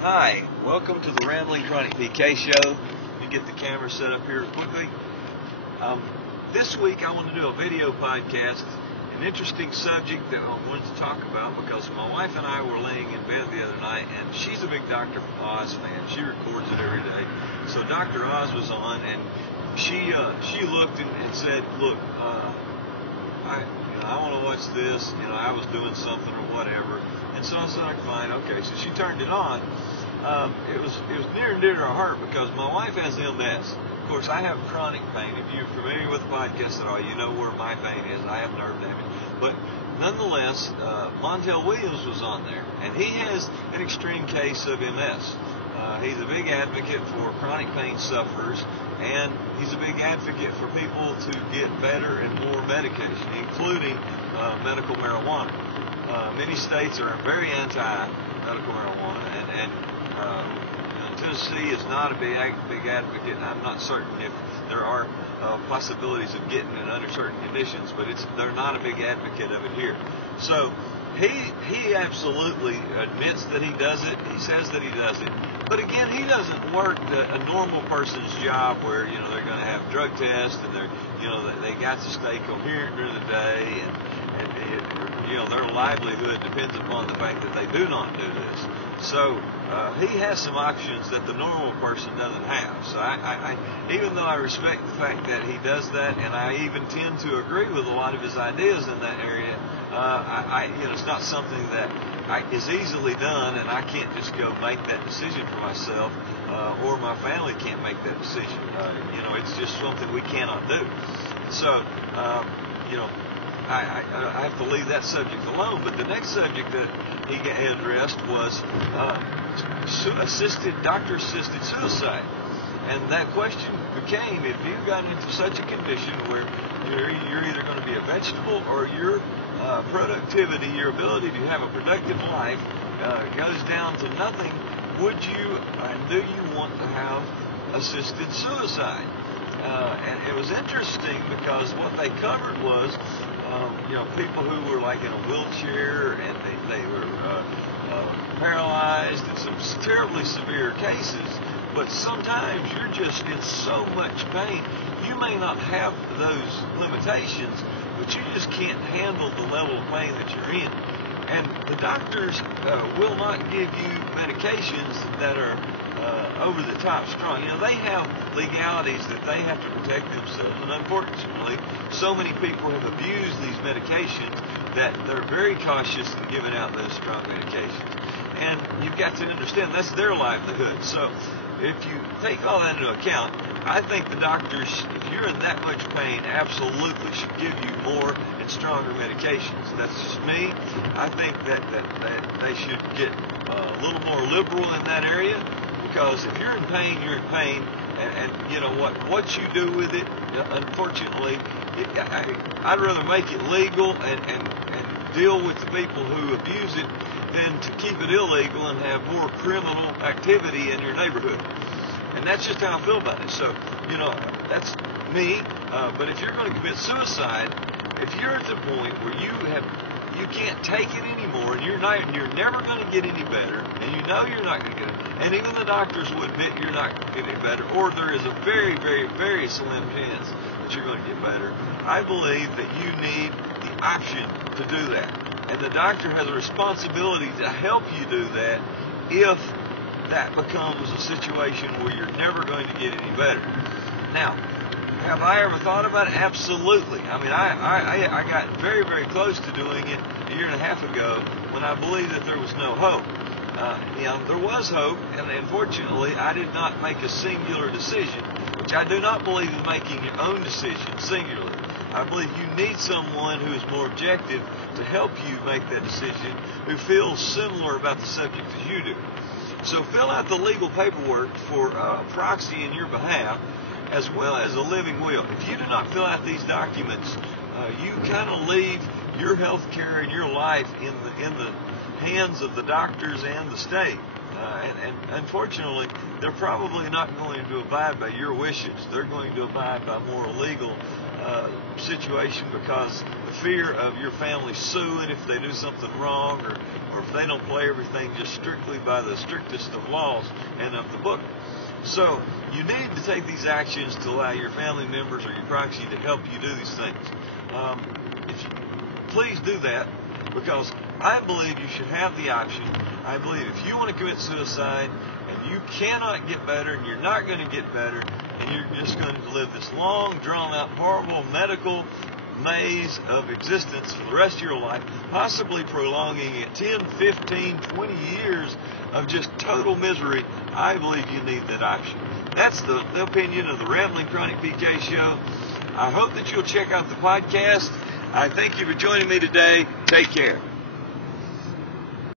Hi, welcome to the Rambling Chronic PK Show. Let me get the camera set up here quickly. This week I want to do a video podcast, an interesting subject that I wanted to talk about because my wife and I were laying in bed the other night, and she's a big Dr. Oz fan. She records it every day. So Dr. Oz was on, and she looked and said, "Look, I want to watch this. I was doing something or whatever." And so I said, "Fine, okay." So she turned it on. It was near and dear to our heart because my wife has MS. Of course, I have chronic pain. If you're familiar with the podcast at all, you know where my pain is. I have nerve damage. But nonetheless, Montel Williams was on there, and he has an extreme case of MS. He's a big advocate for chronic pain sufferers, and he's a big advocate for people to get better and more medication, including medical marijuana. Many states are very anti-medical marijuana, and Tennessee is not a big advocate. I'm not certain if there are possibilities of getting it under certain conditions, but they're not a big advocate of it here. So he absolutely admits that he does it. He says that he does it. But again, he doesn't work a normal person's job where they're going to have drug tests and they got to stay coherent during the day and their livelihood depends upon the fact that they do not do this. So he has some options that the normal person doesn't have. So I even though I respect the fact that he does that, and I even tend to agree with a lot of his ideas in that area, it's not something that is easily done, and I can't just go make that decision for myself, or my family can't make that decision. It's just something we cannot do. So, I have to leave that subject alone. But the next subject that he addressed was doctor-assisted suicide. And that question became, if you got into such a condition where you're either going to be a vegetable or your productivity, your ability to have a productive life goes down to nothing, would you and do you want to have assisted suicide? And it was interesting because what they covered was, people who were like in a wheelchair and they were paralyzed in some terribly severe cases. But sometimes you're just in so much pain, you may not have those limitations, but you just can't handle the level of pain that you're in. And the doctors will not give you medications that are over the top strong. They have legalities that they have to protect themselves, and unfortunately, so many people have abused these medications that they're very cautious in giving out those strong medications. And you've got to understand that's their livelihood. So if you take all that into account, I think the doctors, if you're in that much pain, absolutely should give you more and stronger medications. That's just me. I think that they should get a little more liberal in that area, because if you're in pain, you're in pain, and what you do with it, unfortunately, I'd rather make it legal and deal with the people who abuse it than to keep it illegal and have more criminal activity in your neighborhood. And that's just how I feel about it. So, that's me. But if you're going to commit suicide, if you're at the point where you can't take it anymore, and you're never going to get any better, and you're not going to get it, and even the doctors will admit you're not going to get any better, or there is a very, very, very slim chance that you're going to get better, I believe that you need the option to do that. And the doctor has a responsibility to help you do that if that becomes a situation where you're never going to get any better. Now, have I ever thought about it? Absolutely. I mean, I got very, very close to doing it a year and a half ago when I believed that there was no hope. There was hope, and unfortunately, I did not make a singular decision, which I do not believe in making your own decision singularly. I believe you need someone who is more objective to help you make that decision, who feels similar about the subject as you do. So fill out the legal paperwork for proxy in your behalf, as well as a living will. If you do not fill out these documents, you kind of leave your health care and your life in the hands of the doctors and the state. And unfortunately, they're probably not going to abide by your wishes. They're going to abide by more legal situation because the fear of your family suing if they do something wrong, or if they don't play everything just strictly by the strictest of laws and of the book. So you need to take these actions to allow your family members or your proxy to help you do these things. Please do that, because I believe you should have the option. I believe if you want to commit suicide and you cannot get better and you're not going to get better and you're just going to live this long, drawn-out, horrible medical maze of existence for the rest of your life, possibly prolonging it 10, 15, 20 years of just total misery, I believe you need that option. That's the opinion of the Rambling Chronic PK Show. I hope that you'll check out the podcast. I thank you for joining me today. Take care.